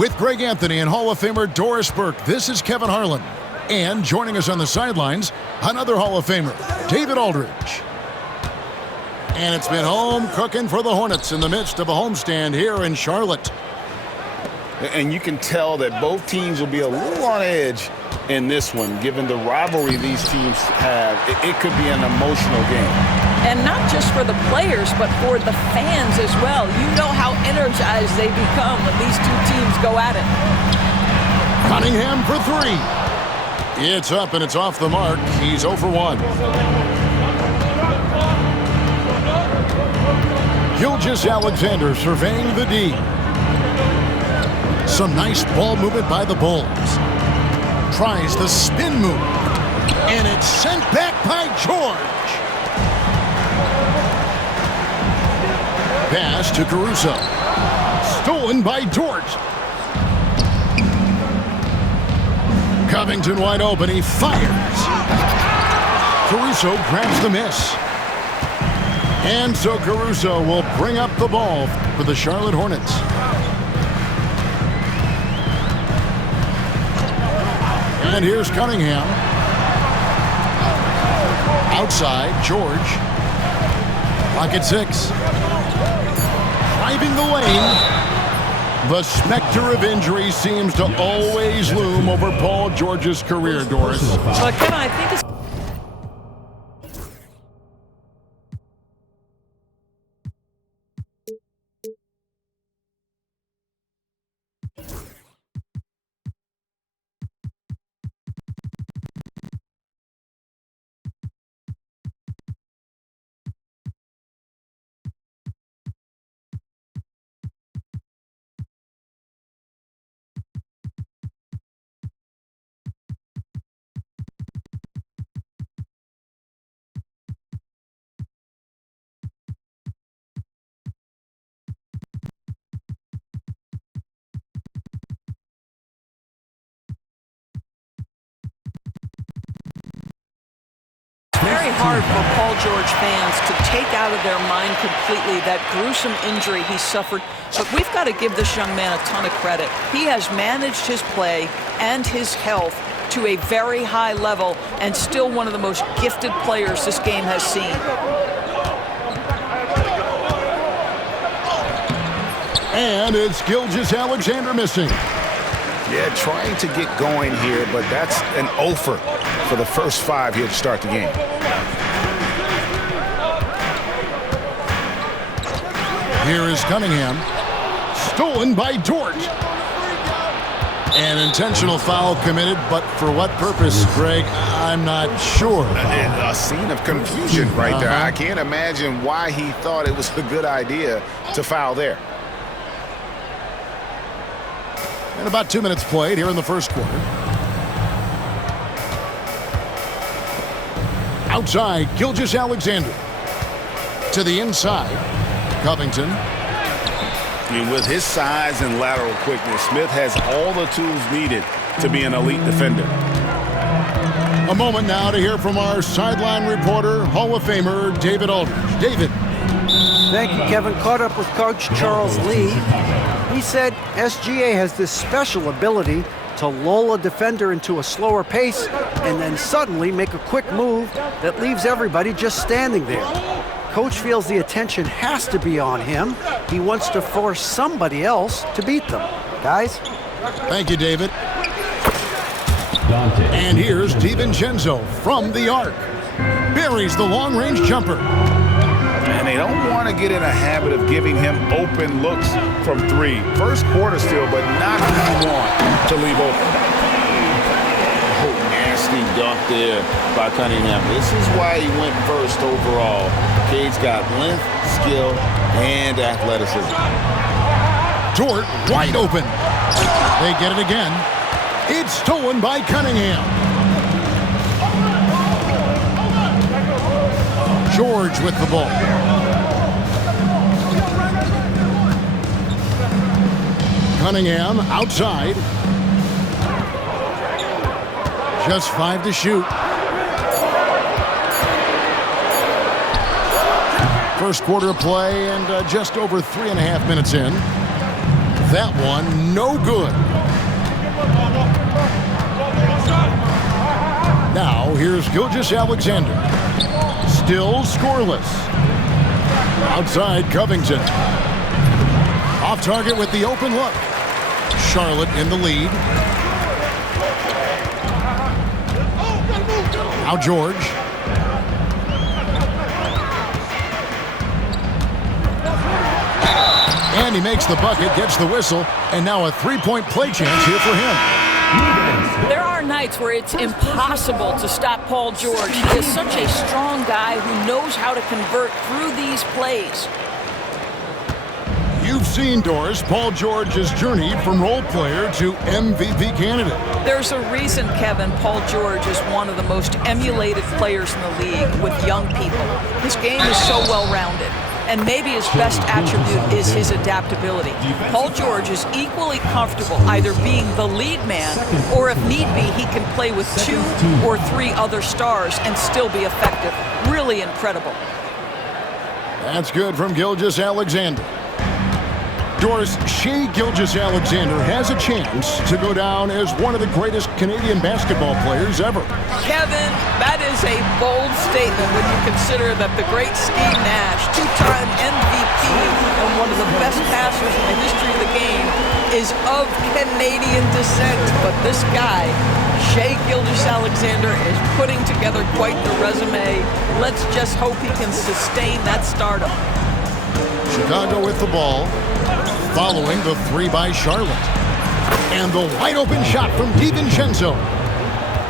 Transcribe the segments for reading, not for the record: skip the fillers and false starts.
With Greg Anthony and Hall of Famer Doris Burke, this is Kevin Harlan. And joining us on the sidelines, another Hall of Famer, David Aldridge. And it's been home cooking for the Hornets in the midst of a homestand here in Charlotte. And you can tell that both teams will be a little on edge in this one, given the rivalry these teams have. It could be an emotional game. And not just for the players, but for the fans as well. You know how energized they become when these two teams go at it. Cunningham for three. It's up and it's off the mark. He's 0 for 1. Gilgeous-Alexander surveying the D. Some nice ball movement by the Bulls. Tries the spin move. And it's sent back by George. Pass to Caruso. Stolen by Dort. Covington wide open. He fires. Caruso grabs the miss. And so Caruso will bring up the ball for the Charlotte Hornets. And here's Cunningham. Outside, George. Pocket 6. Driving the lane. The specter of injury seems to always loom over Paul George's career, Doris. But Kevin, I think it's very hard for Paul George fans to take out of their mind completely that gruesome injury he suffered. But we've got to give this young man a ton of credit. He has managed his play and his health to a very high level and still one of the most gifted players this game has seen. And it's Gilgeous-Alexander missing. Yeah, trying to get going here, but that's an offer for the first 5 here to start the game. Here is Cunningham. Stolen by Dort. An intentional foul committed, but for what purpose, Greg? I'm not sure. A scene of confusion right there. I can't imagine why he thought it was a good idea to foul there. And about 2 minutes played here in the first quarter. Outside, Gilgeous-Alexander. To the inside, Covington. And with his size and lateral quickness, Smith has all the tools needed to be an elite defender. A moment now to hear from our sideline reporter, Hall of Famer David Aldridge. David. Thank you, Kevin. Caught up with Coach Charles Lee. He said SGA has this special ability to lull a defender into a slower pace and then suddenly make a quick move that leaves everybody just standing there. Coach feels the attention has to be on him. He wants to force somebody else to beat them. Guys? Thank you, David. And here's DiVincenzo from the arc. Buries the long-range jumper. And they don't want to get in a habit of giving him open looks from 3. First quarter still, but not who you want to leave open. Oh, nasty dunk there by Cunningham. This is why he went first overall. Cade's got length, skill, and athleticism. Dort wide open. They get it again. It's stolen by Cunningham. George with the ball. Cunningham outside. Just 5 to shoot. First quarter of play and just over 3.5 minutes in. That one, no good. Now, here's Gilgeous-Alexander. Still scoreless. Outside Covington. Off target with the open look. Charlotte in the lead. Now George. And he makes the bucket, gets the whistle, and now a three-point play chance here for him. There are nights where it's impossible to stop Paul George. He is such a strong guy who knows how to convert through these plays. You've seen, Doris, Paul George's journey from role player to MVP candidate. There's a reason, Kevin, Paul George is one of the most emulated players in the league with young people. His game is so well-rounded, and maybe his best attribute is his adaptability. Paul George is equally comfortable either being the lead man, or if need be, he can play with 2 or 3 other stars and still be effective. Really incredible. That's good from Gilgeous-Alexander. Doris, Shai Gilgeous-Alexander has a chance to go down as one of the greatest Canadian basketball players ever. Kevin, that is a bold statement when you consider that the great Steve Nash, 2-time MVP and one of the best passers in the history of the game, is of Canadian descent. But this guy, Shai Gilgeous-Alexander, is putting together quite the resume. Let's just hope he can sustain that stardom. Chicago with the ball, following the 3 by Charlotte. And the wide open shot from DiVincenzo.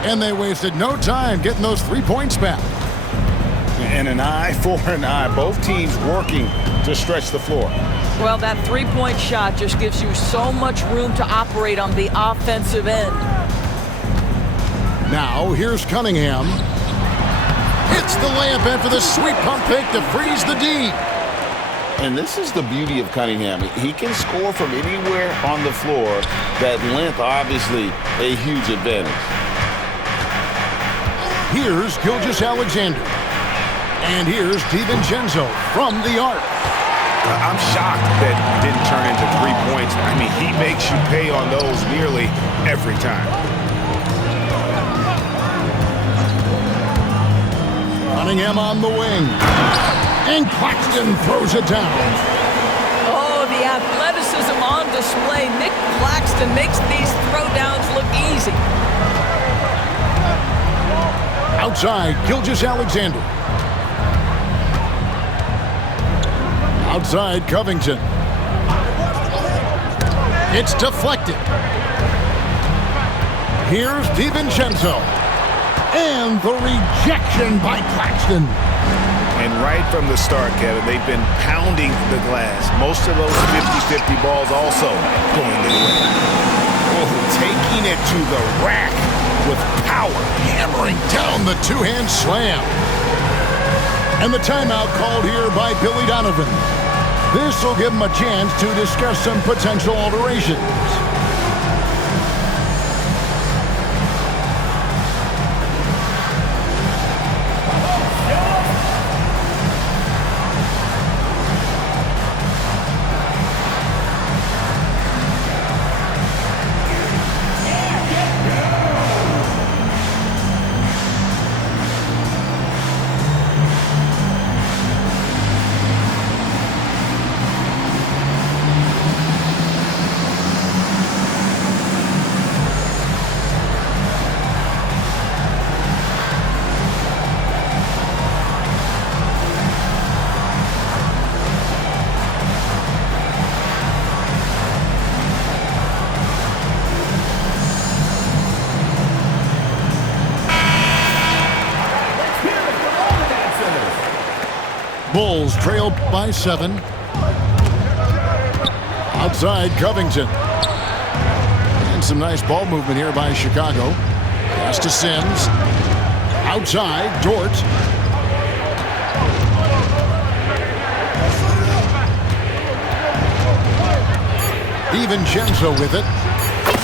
And they wasted no time getting those 3 points back. And an eye for an eye. Both teams working to stretch the floor. Well, that 3-point shot just gives you so much room to operate on the offensive end. Now, here's Cunningham. Hits the layup in for the sweet pump fake to freeze the D. And this is the beauty of Cunningham. He can score from anywhere on the floor. That length, obviously, a huge advantage. Here's Gilgeous-Alexander. And here's DiVincenzo from the arc. I'm shocked that it didn't turn into 3 points. I mean, he makes you pay on those nearly every time. Cunningham on the wing. And Claxton throws it down. Oh, the athleticism on display. Nick Claxton makes these throwdowns look easy. Outside, Gilgeous-Alexander. Outside, Covington. It's deflected. Here's DiVincenzo. And the rejection by Claxton. And right from the start, Kevin, they've been pounding the glass. Most of those 50-50 balls also going their way. Oh, taking it to the rack with power, hammering down the two-hand slam. And the timeout called here by Billy Donovan. This will give him a chance to discuss some potential alterations. Bulls trail by 7. Outside, Covington. And some nice ball movement here by Chicago. Pass to Sims. Outside, Dort. DiVincenzo with it.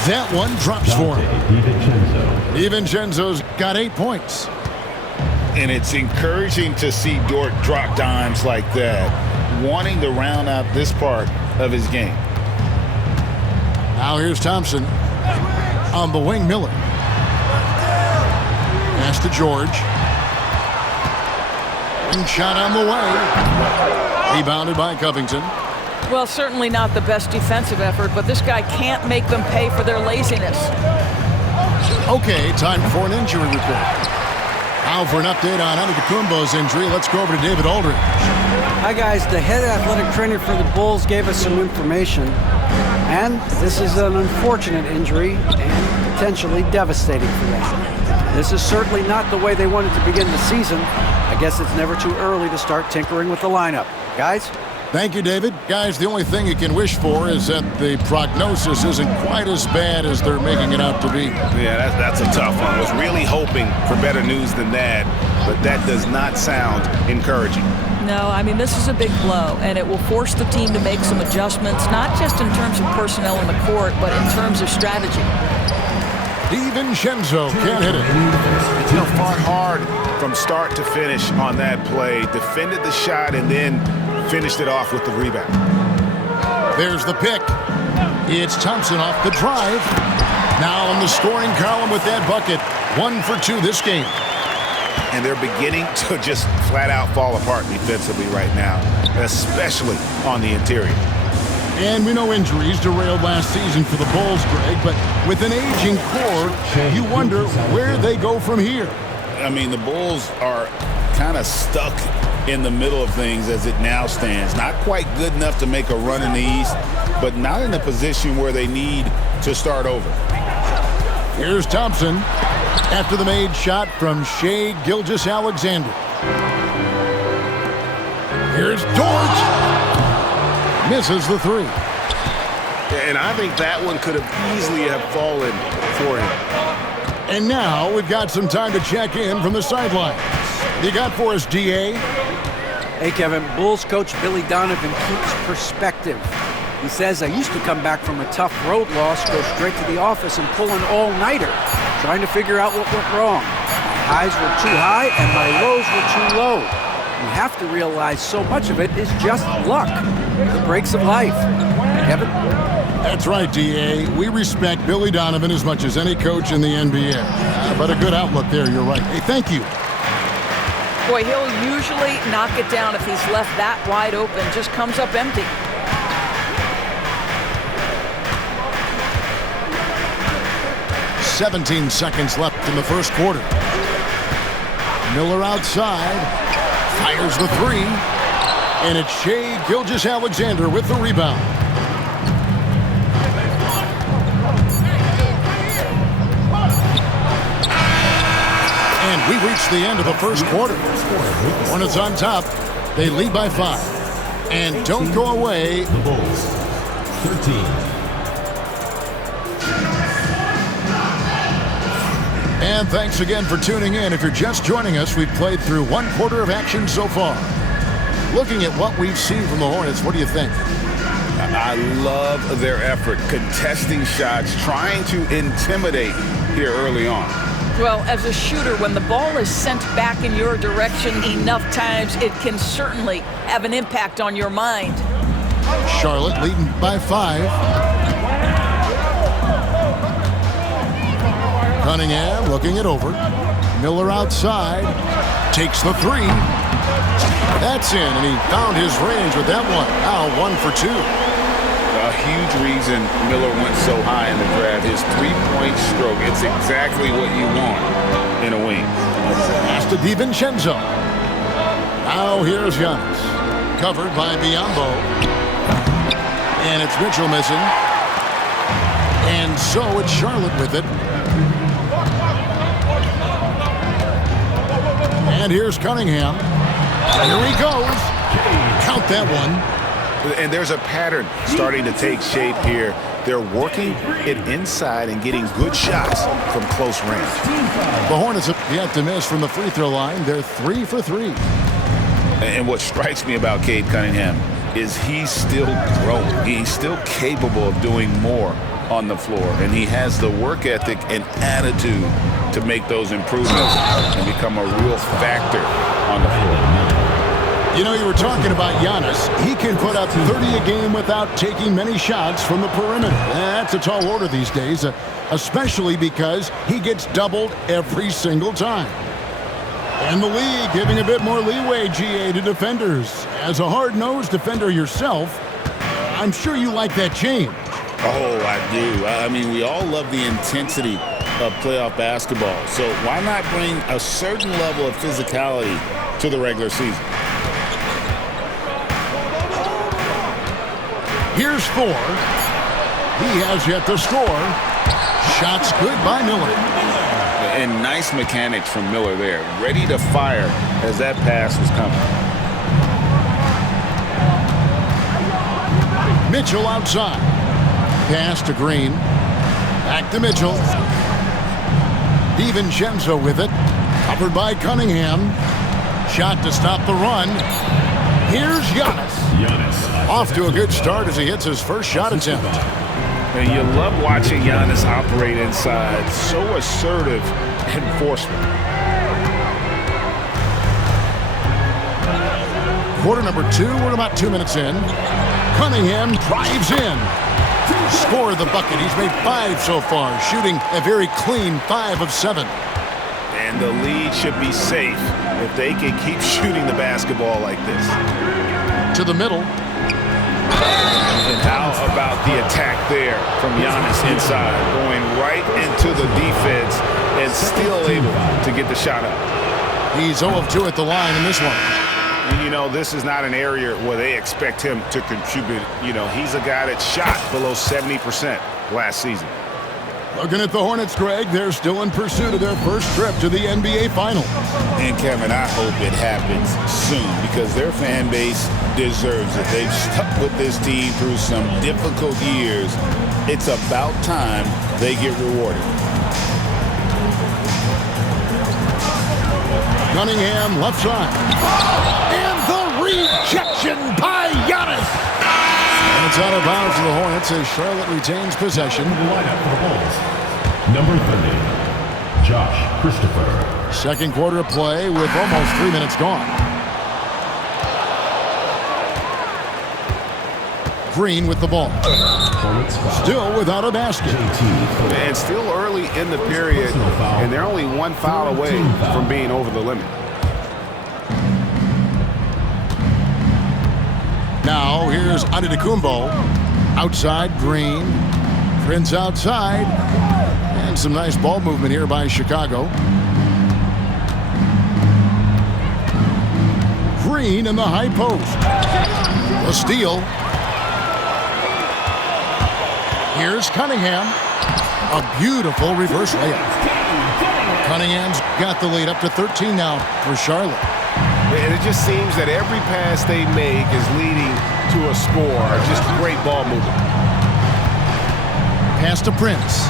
That one drops for him. DiVincenzo's got 8 points. And it's encouraging to see Dort drop dimes like that, wanting to round out this part of his game. Now here's Thompson. On the wing, Miller. Pass to George. Wing shot on the way. Rebounded by Covington. Well, certainly not the best defensive effort, but this guy can't make them pay for their laziness. Okay, time for an injury report. Now for an update on Antetokounmpo's injury, let's go over to David Aldridge. Hi, guys. The head athletic trainer for the Bulls gave us some information, and this is an unfortunate injury and potentially devastating for them. This is certainly not the way they wanted to begin the season. I guess it's never too early to start tinkering with the lineup. Guys? Thank you, David. Guys, the only thing you can wish for is that the prognosis isn't quite as bad as they're making it out to be. Yeah, that's a tough one. I was really hoping for better news than that, but that does not sound encouraging. No, I mean, this is a big blow, and it will force the team to make some adjustments, not just in terms of personnel in the court, but in terms of strategy. DiVincenzo can't hit it. You know, fought hard from start to finish on that play, defended the shot, and then finished it off with the rebound. There's the pick. It's Thompson off the drive. Now in the scoring column with that bucket. 1 for 2 this game. And they're beginning to just flat out fall apart defensively right now, especially on the interior. And we know injuries derailed last season for the Bulls, Greg, but with an aging core, you wonder where they go from here. I mean, the Bulls are kind of stuck in the middle of things as it now stands. Not quite good enough to make a run in the East, but not in a position where they need to start over. Here's Thompson after the made shot from Shai Gilgeous-Alexander. Here's Dort. Misses the three. And I think that one could have easily have fallen for him. And now we've got some time to check in from the sidelines. You got for us, DA? Hey, Kevin. Bulls coach Billy Donovan keeps perspective. He says, I used to come back from a tough road loss, go straight to the office and pull an all-nighter, trying to figure out what went wrong. My highs were too high and my lows were too low. You have to realize so much of it is just luck, the breaks of life. Kevin? That's right, DA. We respect Billy Donovan as much as any coach in the NBA. But a good outlook there, you're right. Hey, thank you. Boy, he'll usually knock it down if he's left that wide open. Just comes up empty. "17 seconds left in the first quarter. Miller outside. Fires the three. And it's Shai Gilgeous-Alexander with the rebound. And we reached the end of the first quarter. Hornets on top. They lead by 5. And don't go away. The Bulls, 13. And thanks again for tuning in. If you're just joining us, we've played through 1 quarter of action so far. Looking at what we've seen from the Hornets, what do you think? I love their effort, contesting shots, trying to intimidate here early on. Well, as a shooter, when the ball is sent back in your direction enough times, it can certainly have an impact on your mind. Charlotte leading by 5. Cunningham looking it over. Miller outside. Takes the three. That's in, and he found his range with that one. Now 1 for 2. A huge reason Miller went so high in the draft, his three-point stroke. It's exactly what you want in a wing. Pass to DiVincenzo. Now here's Giannis. Covered by Biyombo. And it's Mitchell missing. And so it's Charlotte with it. And here's Cunningham. Here he goes. Count that one. And there's a pattern starting to take shape here. They're working it inside and getting good shots from close range. The Hornets have yet to miss from the free throw line. They're 3 for 3. And what strikes me about Cade Cunningham is he's still growing. He's still capable of doing more on the floor. And he has the work ethic and attitude to make those improvements and become a real factor on the floor. You know, you were talking about Giannis. He can put up 30 a game without taking many shots from the perimeter. That's a tall order these days, especially because he gets doubled every single time. And the league giving a bit more leeway, GA, to defenders. As a hard-nosed defender yourself, I'm sure you like that change. Oh, I do. I mean, we all love the intensity of playoff basketball. So why not bring a certain level of physicality to the regular season? Here's Thor. He has yet to score. Shots good by Miller. And nice mechanics from Miller there. Ready to fire as that pass was coming. Mitchell outside. Pass to Green. Back to Mitchell. DiVincenzo with it. Covered by Cunningham. Shot to stop the run. Here's Giannis. Off to a good start as he hits his first shot attempt. And you love watching Giannis operate inside. So assertive and forceful. Quarter number 2. We're about 2 minutes in. Cunningham drives in. Score the bucket. He's made 5 so far, shooting a very clean 5 of 7. And the lead should be safe if they can keep shooting the basketball like this. To the middle. And how about the attack there from Giannis inside, going right into the defense and still able to get the shot up. He's 0 of 2 at the line in this one. And you know, this is not an area where they expect him to contribute. You know, he's a guy that shot below 70% last season. Looking at the Hornets, Greg, they're still in pursuit of their first trip to the NBA Finals. And, Kevin, I hope it happens soon because their fan base deserves it. They've stuck with this team through some difficult years. It's about time they get rewarded. Cunningham, left side. And the rejection by Giannis. And it's out of bounds to the Hornets as Charlotte retains possession. Lineup for the Bulls. Number 30, Josh Christopher. Second quarter of play with almost 3 minutes gone. Green with the ball. Still without a basket. And still early in the period, and they're only 1 foul away from being over the limit. Now here's Antetokounmpo. Outside, Green. Prince outside. And some nice ball movement here by Chicago. Green in the high post. A steal. Here's Cunningham. A beautiful reverse layup. Cunningham's got the lead up to 13 now for Charlotte. And it just seems that every pass they make is leading to a score. Just great ball movement. Pass to Prince.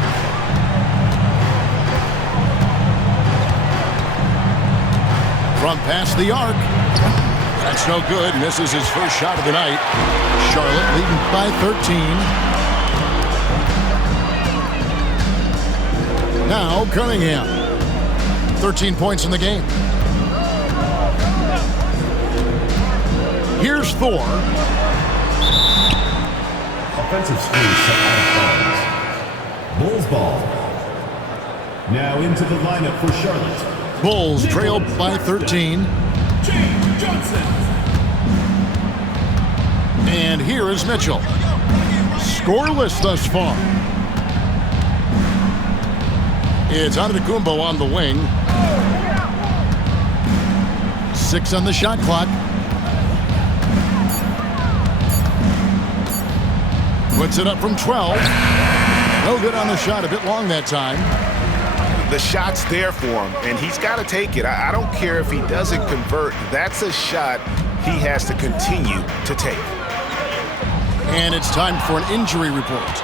From past the arc. That's no good. Misses his first shot of the night. Charlotte leading by 13. Now Cunningham. 13 points in the game. Here's Thor. Offensive screen set out of bounds. Bulls ball. Now into the lineup for Charlotte. Bulls trailed by 13. And here is Mitchell. Scoreless thus far. It's Antetokounmpo on the wing. 6 on the shot clock. Puts it up from 12. No good on the shot. A bit long that time. The shot's there for him, and he's got to take it. I don't care if he doesn't convert. That's a shot he has to continue to take. And it's time for an injury report.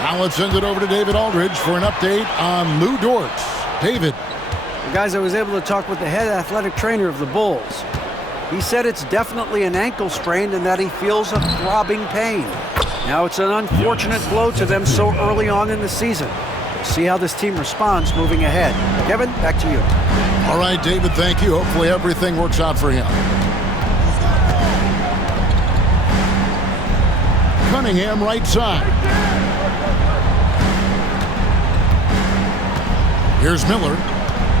Now let's send it over to David Aldridge for an update on Lou Dort. David. Well, guys, I was able to talk with the head athletic trainer of the Bulls. He said it's definitely an ankle sprain and that he feels a throbbing pain. Now, it's an unfortunate blow to them so early on in the season. We'll see how this team responds moving ahead. Kevin, back to you. All right, David, thank you. Hopefully everything works out for him. Cunningham right side. Here's Miller.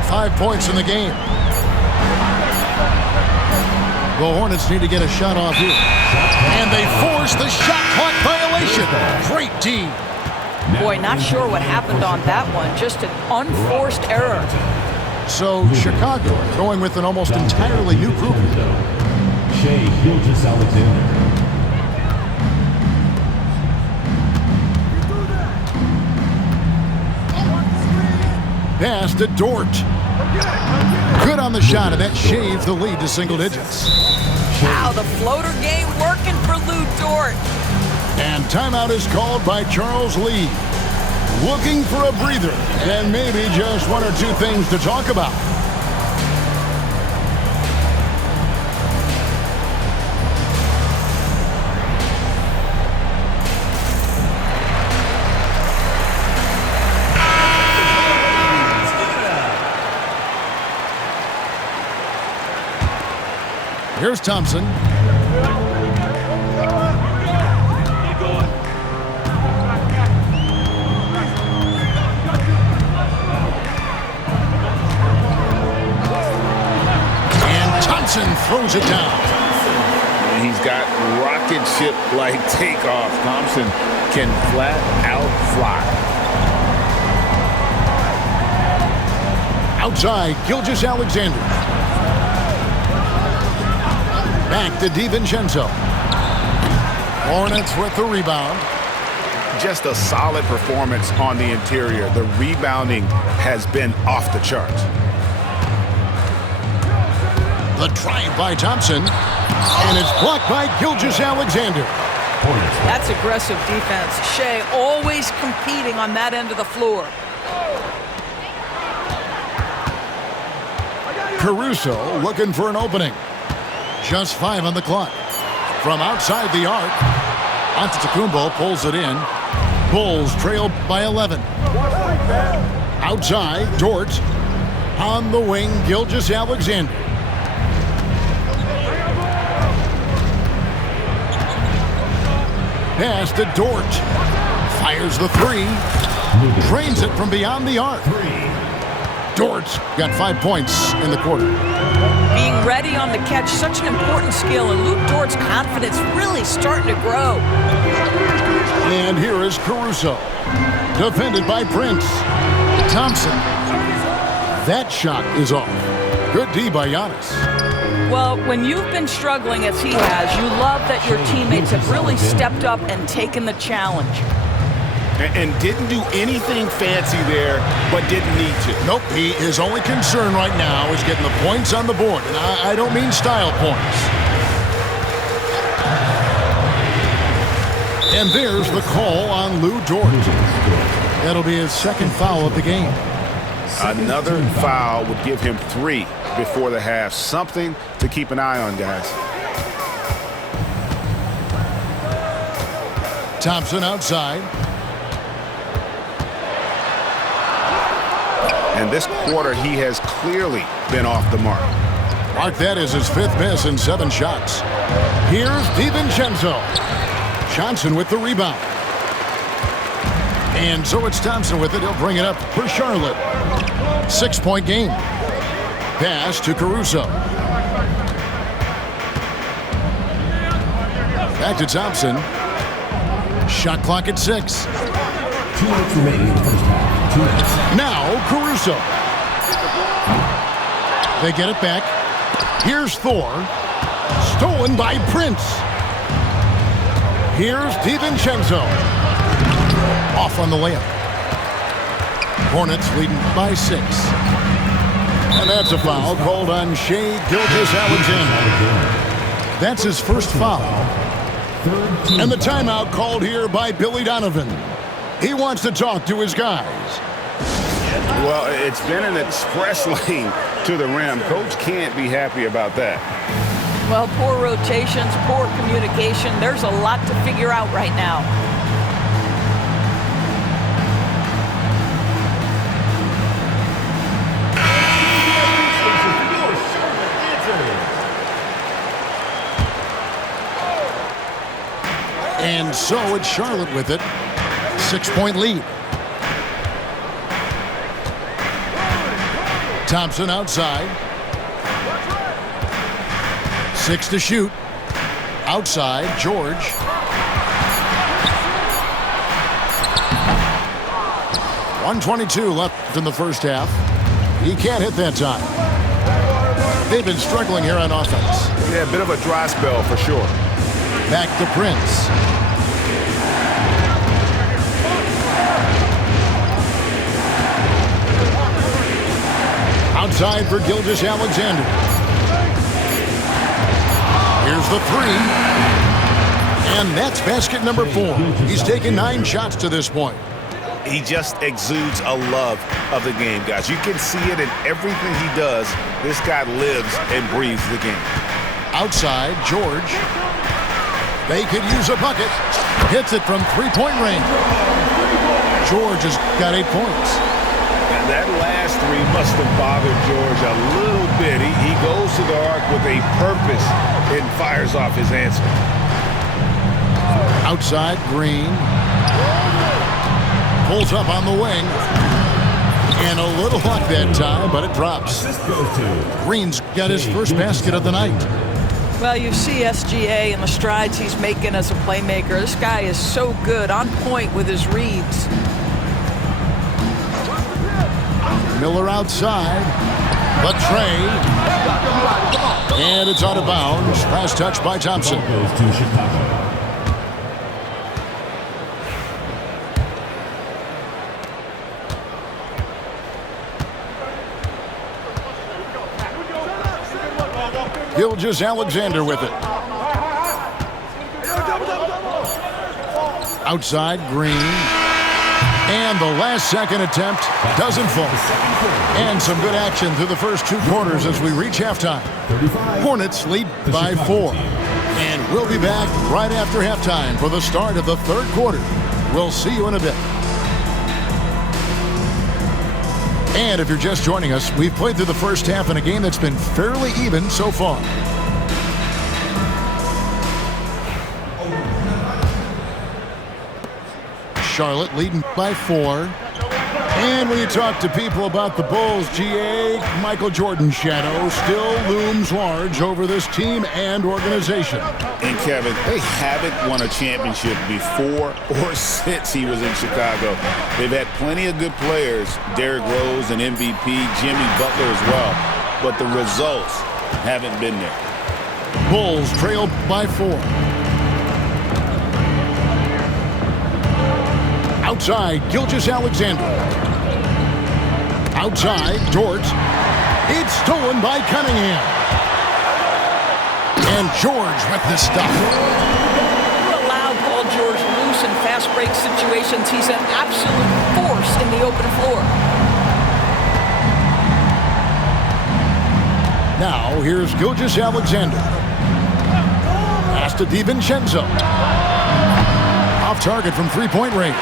5 points in the game. The Hornets need to get a shot off here. And they force the shot clock violation. Great D. Boy, not sure what happened on that one. Just an unforced error. So Chicago going with an almost entirely new group. Shea Gilgeous-Alexander. Pass to Dort. Good on the shot, and that shaves the lead to single digits. Wow, the floater game working for Lou Dort. And timeout is called by Charles Lee. Looking for a breather and maybe just one or two things to talk about. Here's Thompson. And Thompson throws it down. And he's got rocket ship-like takeoff. Thompson can flat out fly. Outside, Gilgeous-Alexander. Back to DiVincenzo. Hornets with the rebound. Just a solid performance on the interior. The rebounding has been off the charts. The drive by Thompson. And it's blocked by Gilgeous-Alexander. That's aggressive defense. Shea always competing on that end of the floor. Caruso looking for an opening. Just 5 on the clock. From outside the arc, Antetokounmpo pulls it in. Bulls trail by 11. Outside, Dort. On the wing, Gilgeous-Alexander. Pass to Dort. Fires the three. Drains it from beyond the arc. Dort's got 5 points in the quarter. Being ready on the catch, such an important skill, and Luke Dort's confidence really starting to grow. And here is Caruso. Defended by Prince. Thompson. That shot is off. Good D by Giannis. Well, when you've been struggling as he has, you love that your teammates have really stepped up and taken the challenge. And didn't do anything fancy there, but didn't need to. Nope, his only concern right now is getting the points on the board. And I don't mean style points. And there's the call on Lou Dort. That'll be his second foul of the game. Another foul would give him 3 before the half. Something to keep an eye on, guys. Thompson outside. And this quarter, he has clearly been off the mark. Mark that as his 5th miss in 7 shots. Here's DiVincenzo. Johnson with the rebound. And so it's Thompson with it. He'll bring it up for Charlotte. 6-point game. Pass to Caruso. Back to Thompson. Shot clock at 6. 2 minutes remaining in the first half. 2 minutes. Now Caruso. They get it back. Here's Thor. Stolen by Prince. Here's DiVincenzo. Off on the layup. Hornets leading by 6. And that's a foul called on Shea Gilgeous-Alexander. That's his first foul. And the timeout called here by Billy Donovan. He wants to talk to his guys. Well, it's been an express lane to the rim. Coach can't be happy about that. Well, poor rotations, poor communication. There's a lot to figure out right now. And So it's Charlotte with it. 6-point lead. Thompson outside. 6 to shoot. Outside, George. .122 left in the first half. He can't hit that time. They've been struggling here on offense. Yeah, a bit of a dry spell for sure. Back to Prince. Outside for Gilgeous-Alexander. Here's the three. And that's basket number 4. He's taken 9 shots to this point. He just exudes a love of the game, guys. You can see it in everything he does. This guy lives and breathes the game. Outside, George. They could use a bucket. Hits it from 3-point range. George has got 8 points. And that last three must have bothered George a little bit. He goes to the arc with a purpose and fires off his answer. Outside, Green. Pulls up on the wing. And a little luck that time, but it drops. Green's got his first basket of the night. Well, you see SGA and the strides he's making as a playmaker. This guy is so good, on point with his reads. Miller outside. The trade. And it's out of bounds. Last touch by Thompson. Goes to Chicago. Gilgeous-Alexander with it. Outside, Green. And the last second attempt doesn't fall. And some good action through the first 2 quarters as we reach halftime. Hornets lead by 4. And we'll be back right after halftime for the start of the 3rd quarter. We'll see you in a bit. And if you're just joining us, we've played through the first half in a game that's been fairly even so far. Charlotte leading by 4. And when you talk to people about the Bulls, GA, Michael Jordan's shadow still looms large over this team and organization. And Kevin, they haven't won a championship before or since he was in Chicago. They've had plenty of good players, Derrick Rose and MVP, Jimmy Butler as well, but the results haven't been there. Bulls trail by 4. Outside, Gilgeous-Alexander. Outside, Dort. It's stolen by Cunningham. And George with the stuff. You allow Paul George loose in fast break situations. He's an absolute force in the open floor. Now, here's Gilgeous-Alexander. Pass to DiVincenzo. Off target from 3-point range.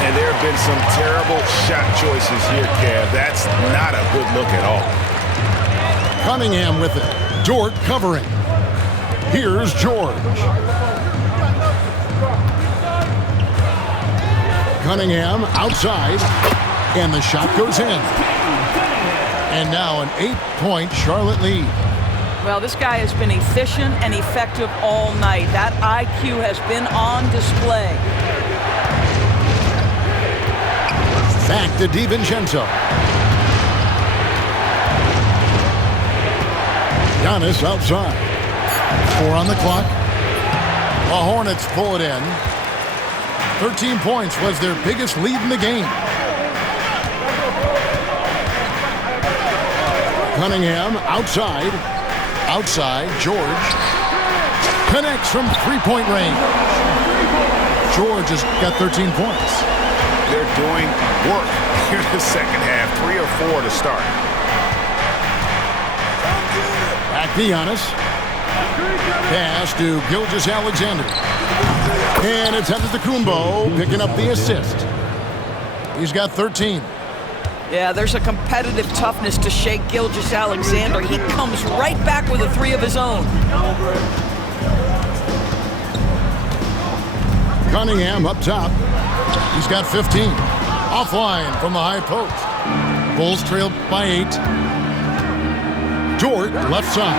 And there have been some terrible shot choices here, Kev. That's not a good look at all. Cunningham with it. Dort covering. Here's George. Cunningham outside. And the shot goes in. And now an 8-point Charlotte lead. Well, this guy has been efficient and effective all night. That IQ has been on display. Back to DiVincenzo. Giannis outside. 4 on the clock. The Hornets pull it in. 13 points was their biggest lead in the game. Cunningham outside. Outside, George. Connects from 3-point range. George has got 13 points. They're doing work here in the second half. 3 or 4 to start. Back to Giannis. Pass to Gilgeous-Alexander. And it's Antetokounmpo picking up the assist. He's got 13. Yeah, there's a competitive toughness to Shai Gilgeous-Alexander. He comes right back with a 3 of his own. Cunningham up top. He's got 15. Offline from the high post. Bulls trailed by 8. Dort, left side.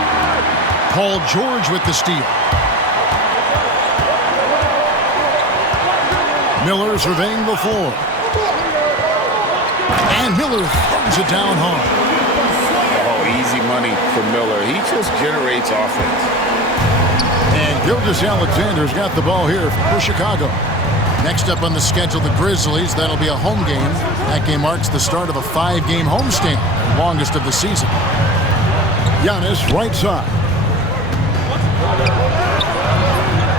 Paul George with the steal. Miller surveying the floor. And Miller throws it down hard. Oh, easy money for Miller. He just generates offense. And Gilgeous-Alexander's got the ball here for Chicago. Next up on the schedule, the Grizzlies. That'll be a home game. That game marks the start of a 5-game homestand, the longest of the season. Giannis, right side.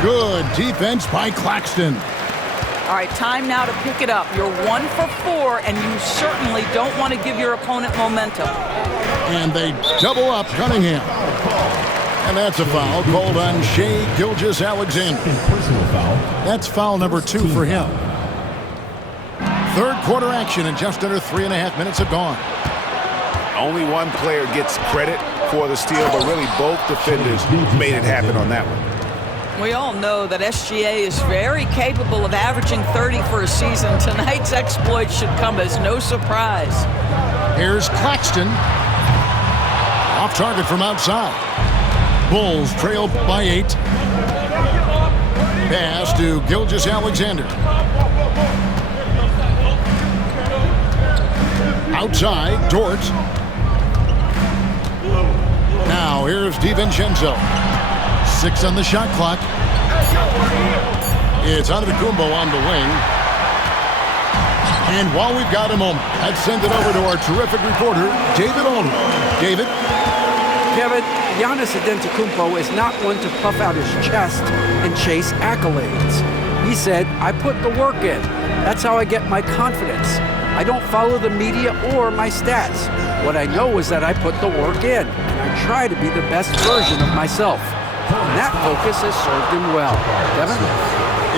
Good defense by Claxton. All right, time now to pick it up. You're 1 for 4, and you certainly don't want to give your opponent momentum. And they double up Cunningham. And that's a foul called on Shai Gilgeous-Alexander. Personal foul. That's foul number 2 for him. Third quarter action, and just under 3.5 minutes have gone. Only one player gets credit for the steal, but really both defenders made it happen on that one. We all know that SGA is very capable of averaging 30 for a season. Tonight's exploit should come as no surprise. Here's Claxton. Off target from outside. Bulls trail by 8. Pass to Gilgeous-Alexander. Outside, Dort. Now here's DiVincenzo. 6 on the shot clock. It's Antetokounmpo on the wing. And while we've got a moment, let's send it over to our terrific reporter, David Aldridge. David? Kevin, Giannis Antetokounmpo is not one to puff out his chest and chase accolades. He said, I put the work in. That's how I get my confidence. I don't follow the media or my stats. What I know is that I put the work in, and I try to be the best version of myself. And that focus has served him well. Kevin?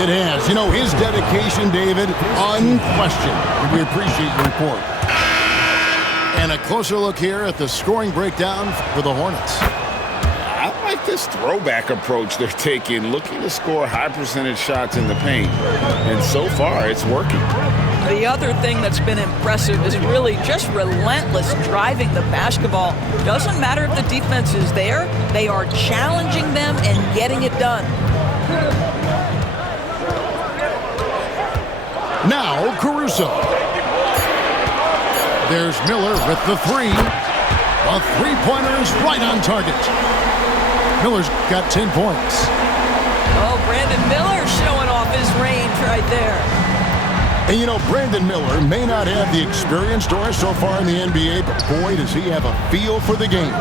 It has. You know, his dedication, David, unquestioned. And we appreciate your report. And a closer look here at the scoring breakdown for the Hornets. I like this throwback approach they're taking, looking to score high percentage shots in the paint. And so far, it's working. The other thing that's been impressive is really just relentless driving the basketball. Doesn't matter if the defense is there, they are challenging them and getting it done. Now, Caruso. There's Miller with the 3. A three-pointer is right on target. Miller's got 10 points. Oh, Brandon Miller showing off his range right there. And you know, Brandon Miller may not have the experience, Doris, so far in the NBA, but boy, does he have a feel for the game.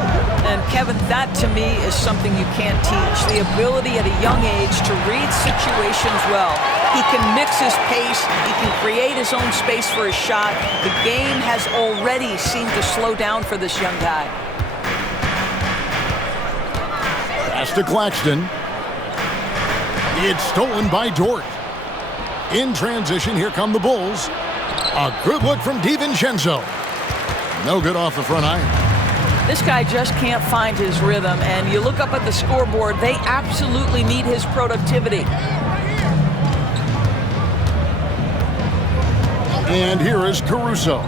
And Kevin, that to me is something you can't teach. The ability at a young age to read situations well. He can mix his pace. He can create his own space for his shot. The game has already seemed to slow down for this young guy. Pass to Claxton. It's stolen by Dort. In transition, here come the Bulls. A good look from DiVincenzo. No good off the front iron. This guy just can't find his rhythm, and you look up at the scoreboard, they absolutely need his productivity. And here is Caruso.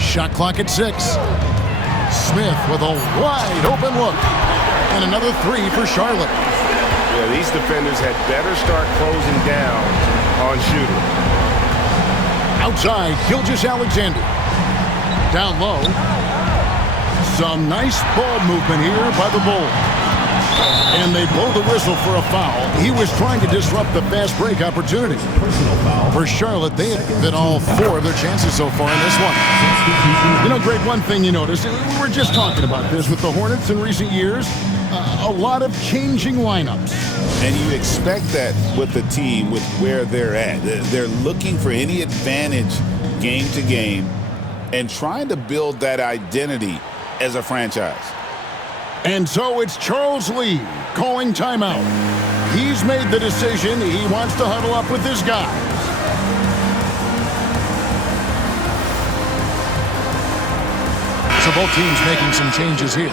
Shot clock at 6. Smith with a wide open look. And another 3 for Charlotte. Yeah, these defenders had better start closing down on shooter. Outside, Gilgeous-Alexander. Down low. Some nice ball movement here by the Bulls. And they blow the whistle for a foul. He was trying to disrupt the fast break opportunity. Personal foul. For Charlotte, they have been all 4 of their chances so far in this one. You know, Greg, one thing you notice, we were just talking about this with the Hornets in recent years, a lot of changing lineups. And you expect that with the team, with where they're at. They're looking for any advantage game to game and trying to build that identity as a franchise. And so it's Charles Lee calling timeout. He's made the decision. He wants to huddle up with his guys. So both teams making some changes here.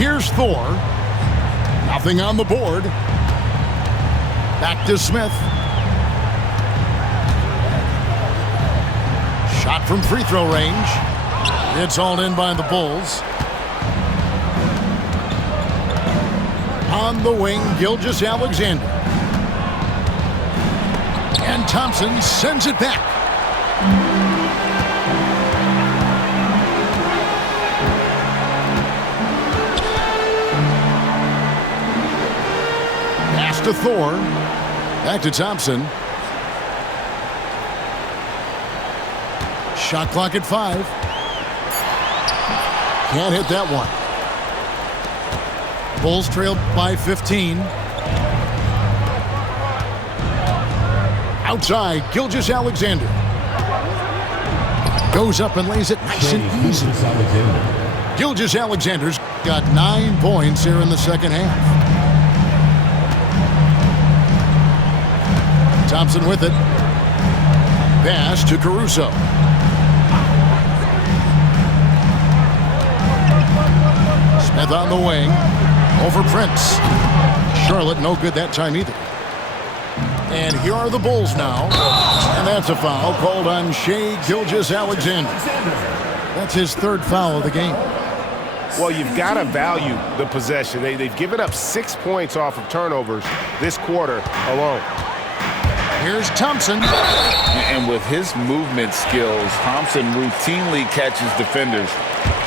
Here's Thor. Nothing on the board. Back to Smith. Shot from free throw range. It's all in by the Bulls. On the wing, Gilgeous-Alexander. And Thompson sends it back. Pass to Thor. Back to Thompson. Shot clock at 5. Can't hit that one. Bulls trailed by 15. Outside, Gilgeous-Alexander. Goes up and lays it nice and easy. Gilgeous-Alexander's got 9 points here in the second half. Thompson with it. Pass to Caruso. Smith on the wing. Over Prince. Charlotte no good that time either. And here are the Bulls now. And that's a foul called on Shai Gilgeous-Alexander. That's his 3rd foul of the game. Well, you've got to value the possession. They've given up 6 points off of turnovers this quarter alone. Here's Thompson. And with his movement skills, Thompson routinely catches defenders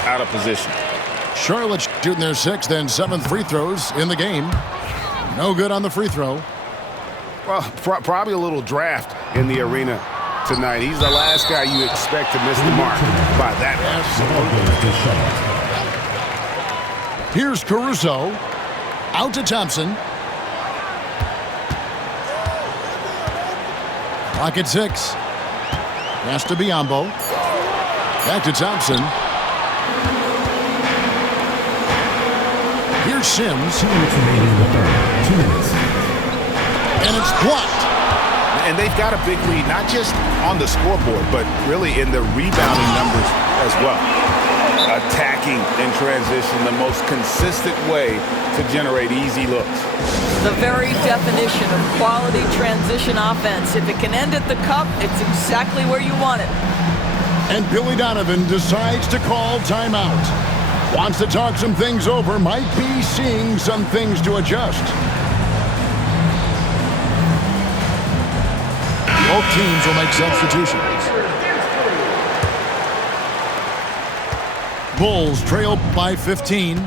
out of position. Charlotte shooting their 6th and 7th free throws in the game. No good on the free throw. Well, probably a little draft in the arena tonight. He's the last guy you expect to miss the mark by that much. Here's Caruso. Out to Thompson. Clock at 6. Pass to Biyombo. Back to Thompson. Here's Sims. 2 minutes remaining in the third. 2 minutes. And it's blocked. And they've got a big lead, not just on the scoreboard, but really in the rebounding numbers as well. Attacking in transition, the most consistent way to generate easy looks. The very definition of quality transition offense. If it can end at the cup, it's exactly where you want it. And Billy Donovan decides to call timeout. Wants to talk some things over, might be seeing some things to adjust. Both teams will make substitutions. Bulls trail by 15.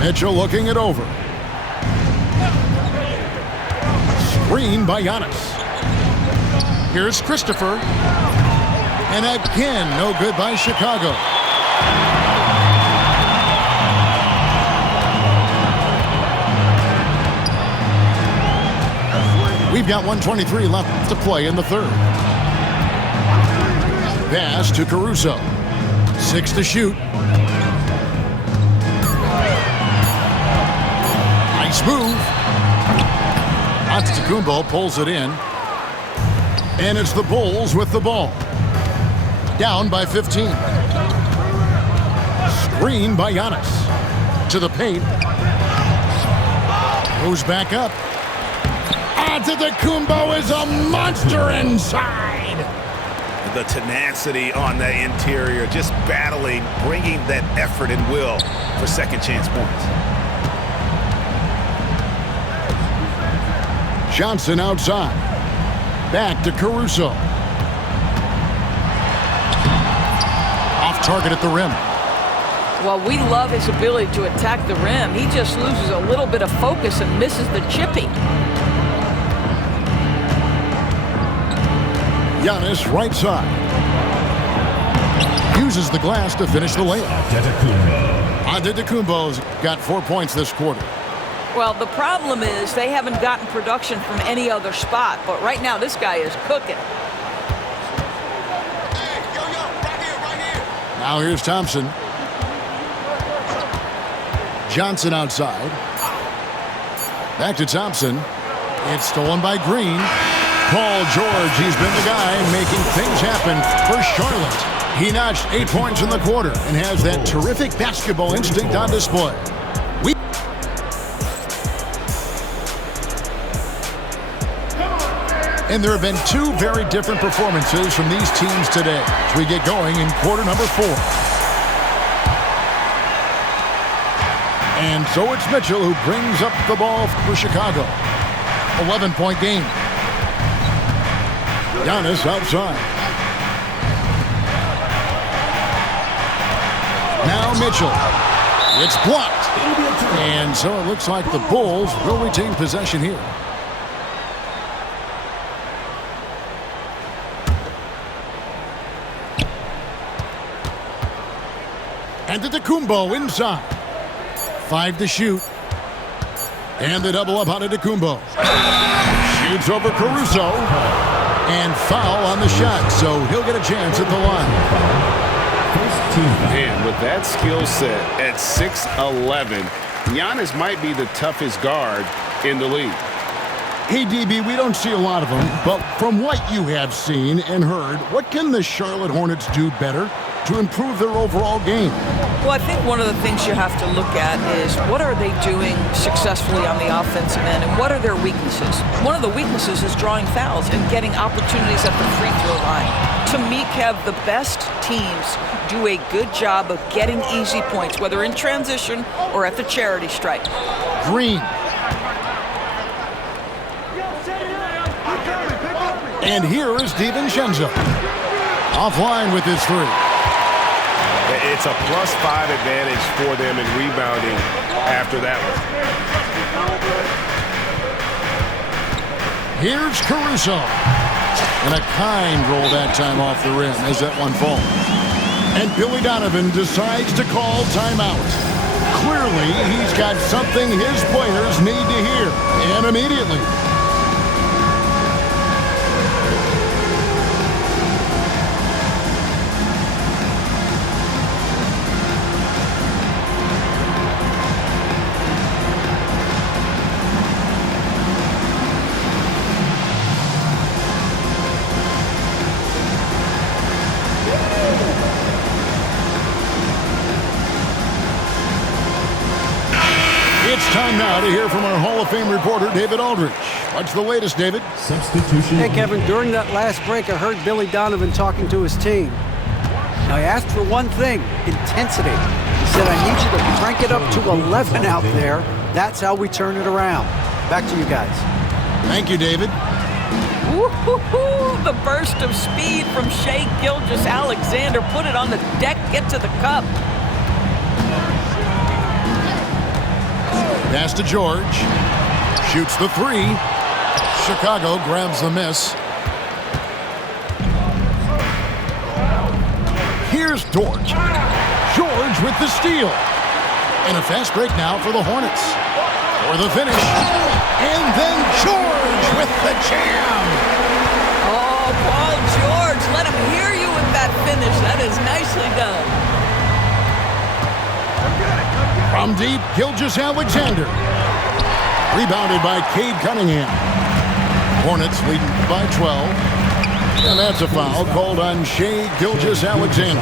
Mitchell looking it over. Screen by Giannis. Here's Christopher. And again, no good by Chicago. We've got 1:23 left to play in the 3rd. Pass to Caruso. 6 to shoot. Nice move. Antetokounmpo pulls it in. And it's the Bulls with the ball. Down by 15. Screen by Giannis. To the paint. Goes back up. Antetokounmpo is a monster inside. The tenacity on the interior, just battling, bringing that effort and will for second chance points. Johnson outside. Back to Caruso. Off target at the rim. Well, we love his ability to attack the rim. He just loses a little bit of focus and misses the chippy. Giannis right side. Uses the glass to finish the layup. Antetokounmpo's got 4 points this quarter. Well, the problem is they haven't gotten production from any other spot, but right now this guy is cooking. Now here's Thompson. Johnson outside. Back to Thompson. It's stolen by Green. Paul George, he's been the guy making things happen for Charlotte. He notched 8 points in the quarter and has that terrific basketball instinct on display. And there have been two very different performances from these teams today as we get going in quarter number 4. And so it's Mitchell who brings up the ball for Chicago. 11-point game. Giannis outside. Now Mitchell. It's blocked. And so it looks like the Bulls will retain possession here. And Antetokounmpo inside. 5 to shoot. And the double up on Antetokounmpo. Shoots over Caruso. And foul on the shot, so he'll get a chance at the line. And with that skill set at 6'11", Giannis might be the toughest guard in the league. Hey, DB, we don't see a lot of them, but from what you have seen and heard, what can the Charlotte Hornets do better to improve their overall game? Well, I think one of the things you have to look at is what are they doing successfully on the offensive end and what are their weaknesses? One of the weaknesses is drawing fouls and getting opportunities at the free throw line. To me, Kev, the best teams do a good job of getting easy points, whether in transition or at the charity stripe. Green. And here is DiVincenzo. Offline with his 3. It's a +5 advantage for them in rebounding after that one. Here's Caruso. And a kind roll that time off the rim as that one falls. And Billy Donovan decides to call timeout. Clearly, he's got something his players need to hear, and immediately. It's time now to hear from our Hall of Fame reporter, David Aldridge. What's the latest, David? Substitution. Hey, Kevin, during that last break, I heard Billy Donovan talking to his team. Now, he asked for one thing, intensity. He said, I need you to crank it up to 11 out there. That's how we turn it around. Back to you guys. Thank you, David. Woo-hoo-hoo! The burst of speed from Shai Gilgeous-Alexander. Put it on the deck, get to the cup. Pass to George. Shoots the 3. Chicago grabs the miss. Here's Dort. George with the steal. And a fast break now for the Hornets. For the finish. And then George with the jam. Oh, Paul George, let him hear you with that finish. That is nicely done. From deep, Gilgeous-Alexander. Rebounded by Cade Cunningham. Hornets leading by 12. And that's a foul called on Shai Gilgeous-Alexander.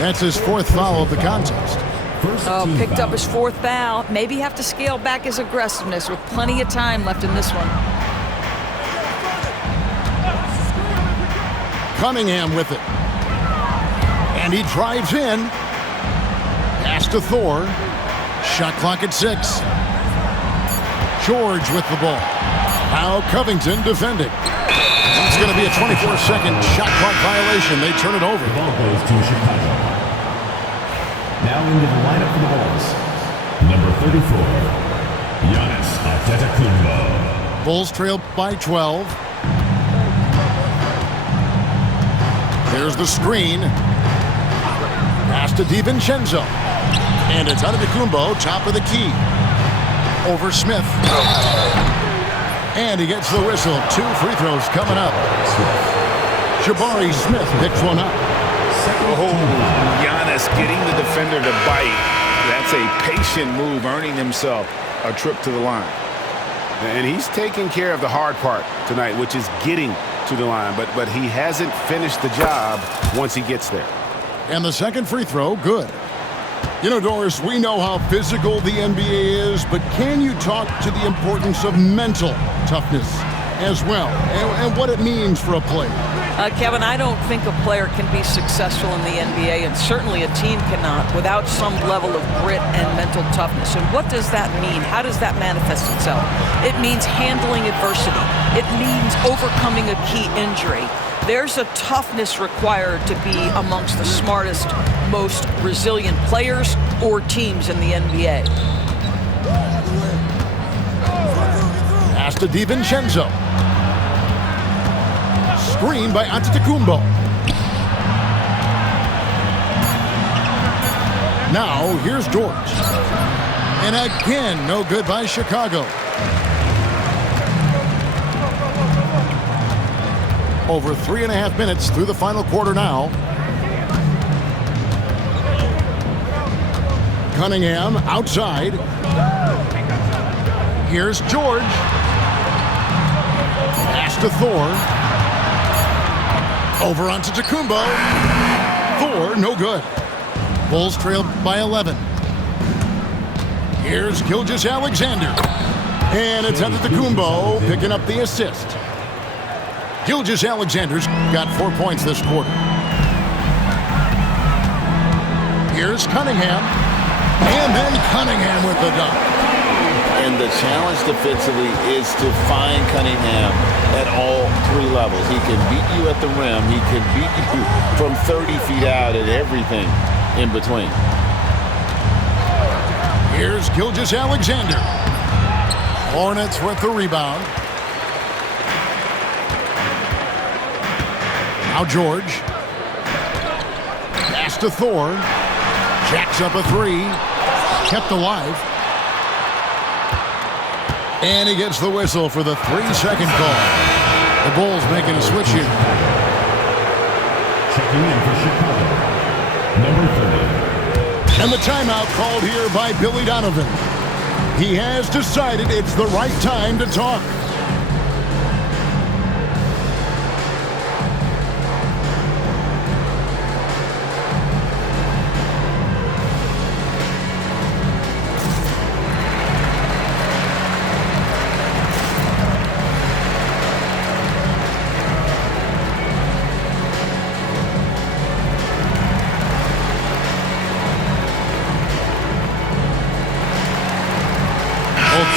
That's his 4th foul of the contest. Picked up his 4th foul. Maybe have to scale back his aggressiveness with plenty of time left in this one. Cunningham with it. And he drives in. Pass to Thor. Shot clock at 6. George with the ball. Now Covington defending. It's going to be a 24-second shot clock violation. They turn it over. The ball goes to Chicago. Now into the lineup for the Bulls. Number 34, Giannis Antetokounmpo. Bulls trail by 12. There's the screen. Pass to DiVincenzo. And it's Antetokounmpo, top of the key. Over Smith. And he gets the whistle. 2 free throws coming up. Jabari Smith picks one up. Oh, Giannis getting the defender to bite. That's a patient move, earning himself a trip to the line. And he's taking care of the hard part tonight, which is getting to the line, but he hasn't finished the job once he gets there. And the second free throw, good. You know, Doris, we know how physical the NBA is, but can you talk to the importance of mental toughness as well, and what it means for a player? Kevin, I don't think a player can be successful in the NBA, and certainly a team cannot, without some level of grit and mental toughness. And what does that mean? How does that manifest itself? It means handling adversity. It means overcoming a key injury. There's a toughness required to be amongst the smartest, most resilient players or teams in the NBA. Pass to DiVincenzo. Screen by Antetokounmpo. Now, here's George. And again, no good by Chicago. Over 3.5 minutes through the final quarter now. Cunningham outside. Here's George. Pass to Thor. Over onto Antetokounmpo. Thor, no good. Bulls trail by 11. Here's Gilgeous-Alexander. And it's Antetokounmpo picking up the assist. Gilgeous-Alexander's got 4 points this quarter. Here's Cunningham. And then Cunningham with the dunk. And the challenge defensively is to find Cunningham at all three levels. He can beat you at the rim. He can beat you from 30 feet out and everything in between. Here's Gilgeous-Alexander. Hornets with the rebound. Now George. Pass to Thor. Jacks up a three. Kept alive. And he gets the whistle for the 3-second call. The Bulls making a switch here. Checking in for Chicago, number 30. And the timeout called here by Billy Donovan. He has decided it's the right time to talk.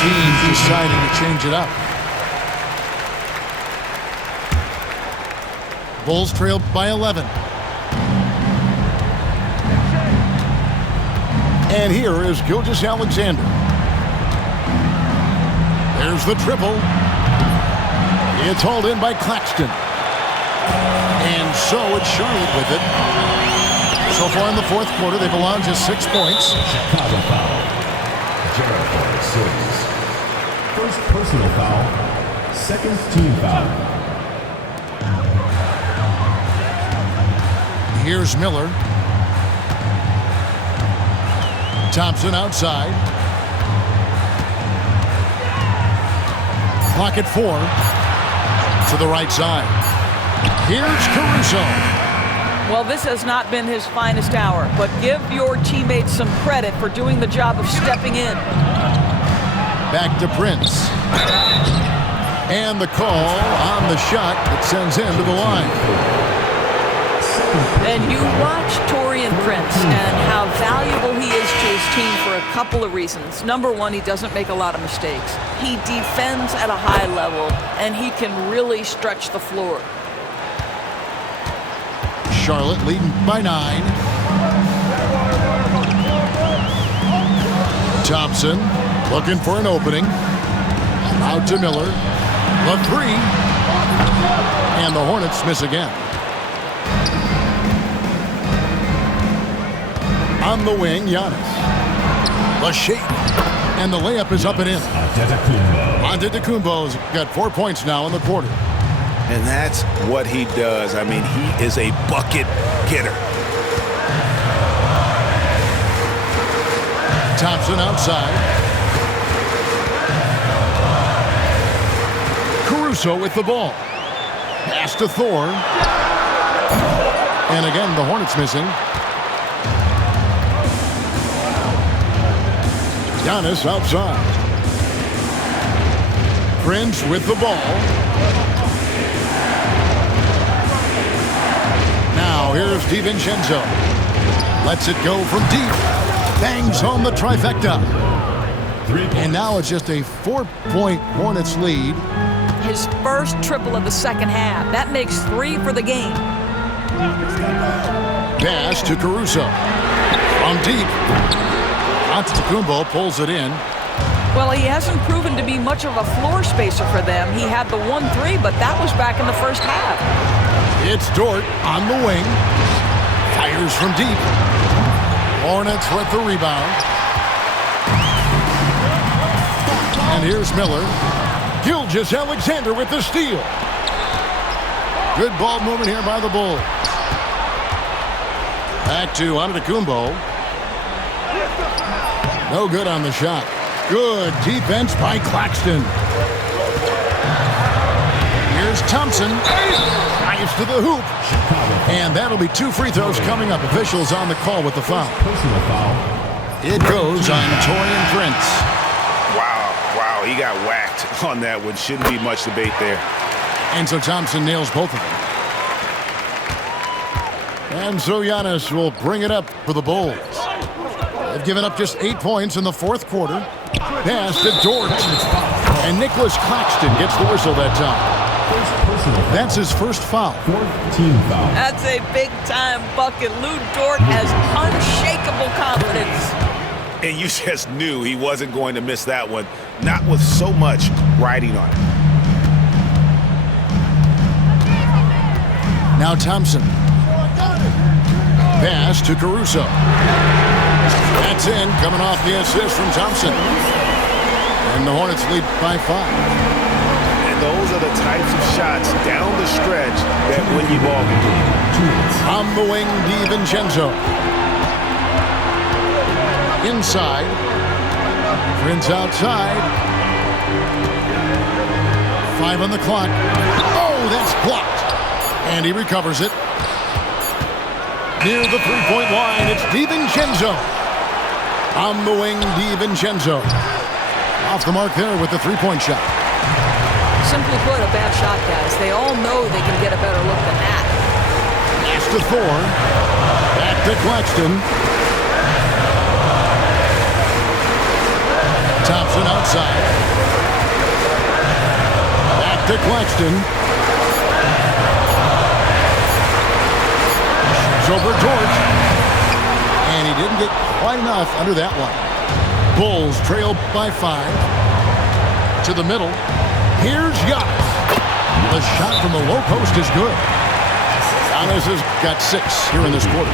Team deciding to change it up. Bulls trail by 11. And here is Gilgeous-Alexander. There's the triple. It's hauled in by Claxton. And so it's Charlotte with it. So far in the fourth quarter, they've allowed just 6 points. Chicago foul. Jericho 6. First personal foul. Second team foul. Here's Miller. Thompson outside. Clock at 4. To the right side. Here's Caruso. Well, this has not been his finest hour, but give your teammates some credit for doing the job of stepping in. Back to Prince. And the call on the shot that sends him to the line. And you watch Taurean Prince and how valuable he is to his team for a couple of reasons. Number one, he doesn't make a lot of mistakes. He defends at a high level, and he can really stretch the floor. Charlotte leading by 9. Thompson looking for an opening. Out to Miller. The 3. And the Hornets miss again. On the wing, Giannis. The shake. And the layup is up and in. Antetokounmpo's got 4 points now in the quarter. And that's what he does. I mean, he is a bucket getter. Thompson outside. Caruso with the ball. Pass to Thor. And again, the Hornets missing. Giannis outside. Prince with the ball. Now here's DiVincenzo. Lets it go from deep. Bangs home the trifecta. And now it's just a 4-point Hornets lead. His first triple of the second half. That makes 3 for the game. Pass to Caruso. From deep. Antetokounmpo pulls it in. Well, he hasn't proven to be much of a floor spacer for them. He had the 1-3, but that was back in the first half. It's Dort on the wing. Fires from deep. Hornets with the rebound. And here's Miller. Gilgeous-Alexander with the steal. Good ball movement here by the Bulls. Back to Antetokounmpo. No good on the shot. Good defense by Claxton. Here's Thompson. Drives to the hoop. And that'll be 2 free throws coming up. Officials on the call with the foul. Personal foul. It goes on Taurean Prince. Wow, he got whacked on that one. Shouldn't be much debate there. And so Thompson nails both of them. And so Giannis will bring it up for the Bulls. They've given up just 8 points in the fourth quarter. Pass to Dort. And Nicholas Claxton gets the whistle that time. That's his first foul. 4th team foul. That's a big-time bucket. Lou Dort has unshakable confidence. And you just knew he wasn't going to miss that one. Not with so much riding on it. Now Thompson. Pass to Caruso. That's in, coming off the assist from Thompson. And the Hornets lead by 5. And those are the types of shots down the stretch that win you ball games. On the wing, DiVincenzo. Inside. Prince outside. 5 on the clock. Oh, that's blocked. And he recovers it. Near the three-point line, it's DiVincenzo. On the wing, DiVincenzo. Off the mark there with the three-point shot. Simply put, a bad shot, guys. They all know they can get a better look than that. Pass to Thor. Back to Claxton. Thompson outside. Back to Claxton. Over Dort. And he didn't get quite enough under that one. Bulls trail by 5. To the middle. Here's Giannis. The shot from the low post is good. Giannis has got 6 here in this quarter.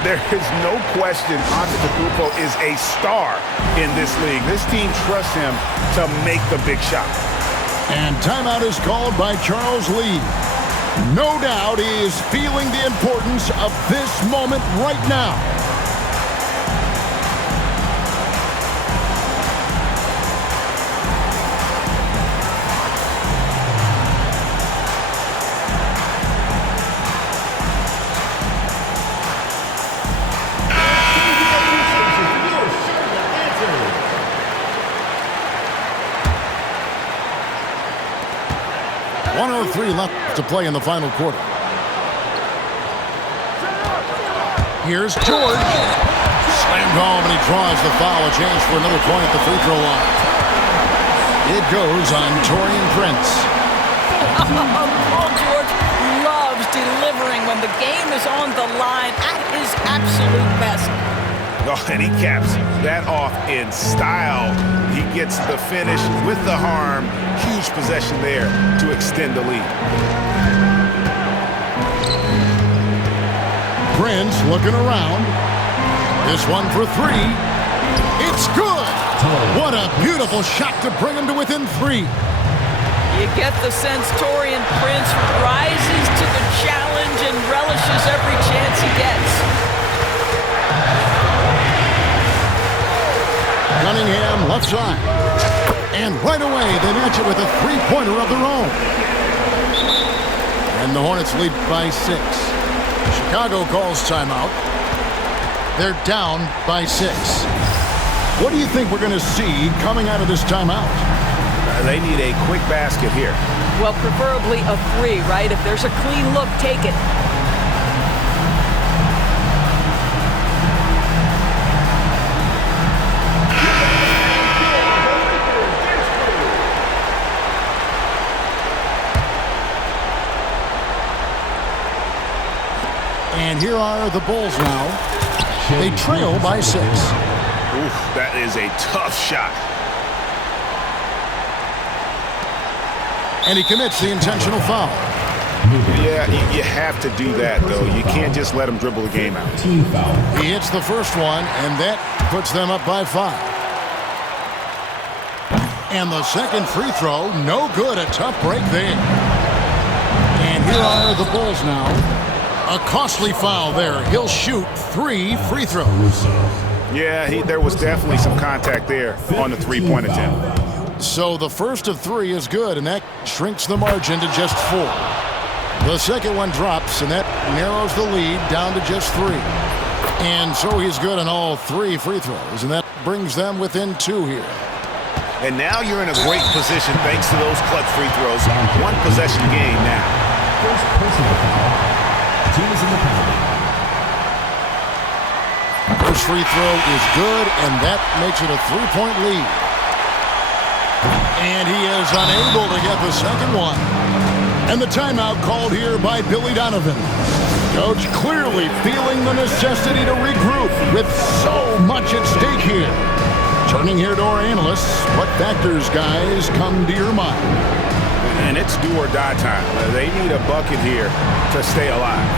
There is no question Antetokounmpo is a star in this league. This team trusts him to make the big shot. And timeout is called by Charles Lee. No doubt he is feeling the importance of this moment right now. .103 left to play in the final quarter. Here's George. Slammed home, and he draws the foul. A chance for another point at the free throw line. It goes on Taurean Prince. Paul George loves delivering when the game is on the line at his absolute best. Oh, and he caps that off in style. He gets the finish with the harm. Huge possession there to extend the lead. Prince looking around. This one for 3. It's good. What a beautiful shot to bring him to within 3. You get the sense Taurean Prince rises to the challenge and relishes every chance he gets. Cunningham left side. And right away, they match it with a three-pointer of their own. And the Hornets lead by 6. Chicago calls timeout. They're down by 6. What do you think we're going to see coming out of this timeout? They need a quick basket here. Well, preferably a 3, right? If there's a clean look, take it. And here are the Bulls now. They trail by 6. Oof, that is a tough shot. And he commits the intentional foul. Yeah, you have to do that, though. You can't just let him dribble the game out. Team foul. He hits the first one, and that puts them up by 5. And the second free throw, no good. A tough break there. And here are the Bulls now. A costly foul there. He'll shoot 3 free throws. Yeah, there was definitely some contact there on the three-point attempt. So the first of 3 is good, and that shrinks the margin to just 4. The second one drops, and that narrows the lead down to just 3. And so he's good on all 3 free throws, and that brings them within 2 here. And now you're in a great position thanks to those clutch free throws. One possession game now. First personal foul. Team is in the penalty. First free throw is good, and that makes it a 3-point lead. And he is unable to get the second one. And the timeout called here by Billy Donovan. Coach clearly feeling the necessity to regroup with so much at stake here. Turning here to our analysts, what factors, guys, come to your mind? And it's do or die time. They need a bucket here to stay alive.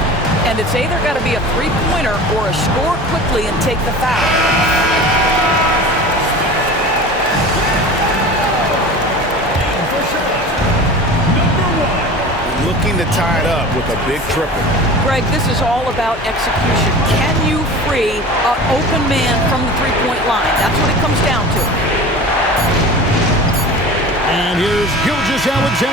And it's either got to be a 3-pointer or a score quickly and take the foul. Looking to tie it up with a big triple. Greg, this is all about execution. Can you free an open man from the 3-point line? That's what it comes down to. And here's Gilgeous-Alexander